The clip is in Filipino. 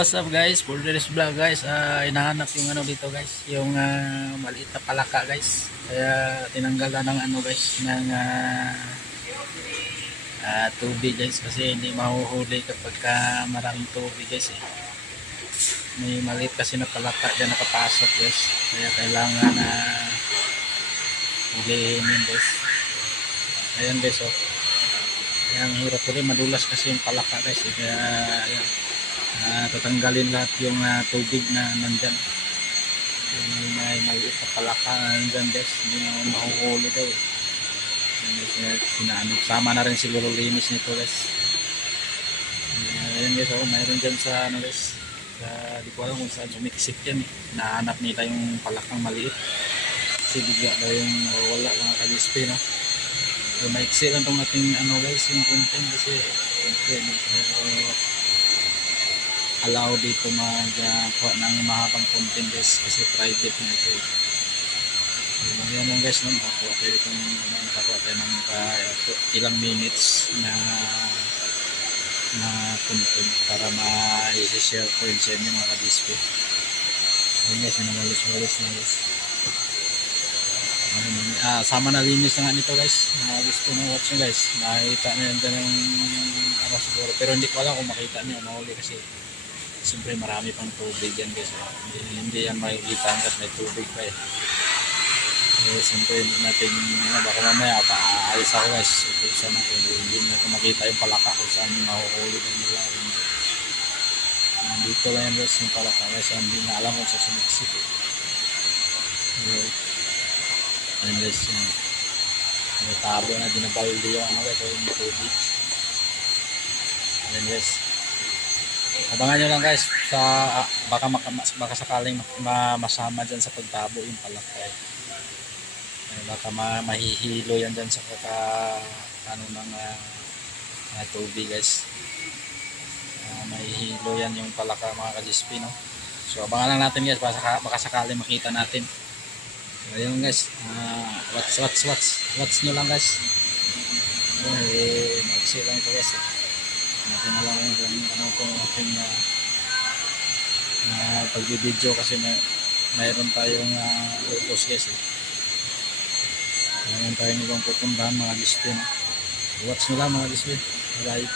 What's up guys, for this vlog guys, hinahanap yung ano dito guys, yung maliit na palaka guys. Kaya tinanggal na ng ano guys, ng tubig guys, kasi hindi mahuhuli kapag maraming tubig guys eh. May maliit kasi na palaka dyan nakapasok guys, kaya kailangan hulihin yun guys. Ayan guys oh, ang hirap ulit, madulas kasi yung palaka guys eh. Kaya ayan, tatanggalin lahat yung tubig na nandyan. Yung may maliit na palaka nandyan guys, hindi na mahuhuli daw eh. Sama na rin siguro linis nito guys. Ayan guys oh, mayroon dyan sa ano guys, di ko alam kung saan sumiksik yan eh. Nahanap nila yung palakang maliit kasi bigla daw yung wala mga kalispe no. So maiksi lang itong ating ano guys, yung content kasi allow dito magkuha ng mahabang content guys kasi private na ito eh. So, yan lang guys no, makakuha tayo itong ng ilang minutes na content para ma-share ko yun sa inyo mga ka-display. So guys, nawalis-walis na guys. Sama na linis na nga nito guys. Gusto nyo watch nyo guys, nakikita nyo yan dyan yung ano siguro, pero hindi ko alam kung makita nyo mahuli kasi siyempre marami pang tubig yan guys. Hindi yan makikita hanggat may tubig pa eh. Siyempre natin baka mamaya paaalis ako guys, kung saan ako hindi natin makita yung palaka kung saan mahuhuli na nila. Dito lang yan guys yung palaka guys, hindi na alam kung saan sumiksik eh. Ayan guys, yung tabo na dinabaldi yung ano guys, yung tubig. Ayan guys, abangan nyo lang guys sa baka sakaling masama dyan sa pagtabo yung palaka eh. Baka mahihilo yan dyan sa ano ng tubig guys. Mahihilo yan yung palaka mga ka-GSP no. So abangan lang natin guys, baka sakaling makita natin. So ayun guys, watch nyo lang guys. Maiksi lang ito guys. Natin na lang yung ano itong ating pagbibideo kasi mayroon tayong utos guys eh. Mayroon tayong ibang pupuntahan mga display no? Watch nyo lang mga display. Bye.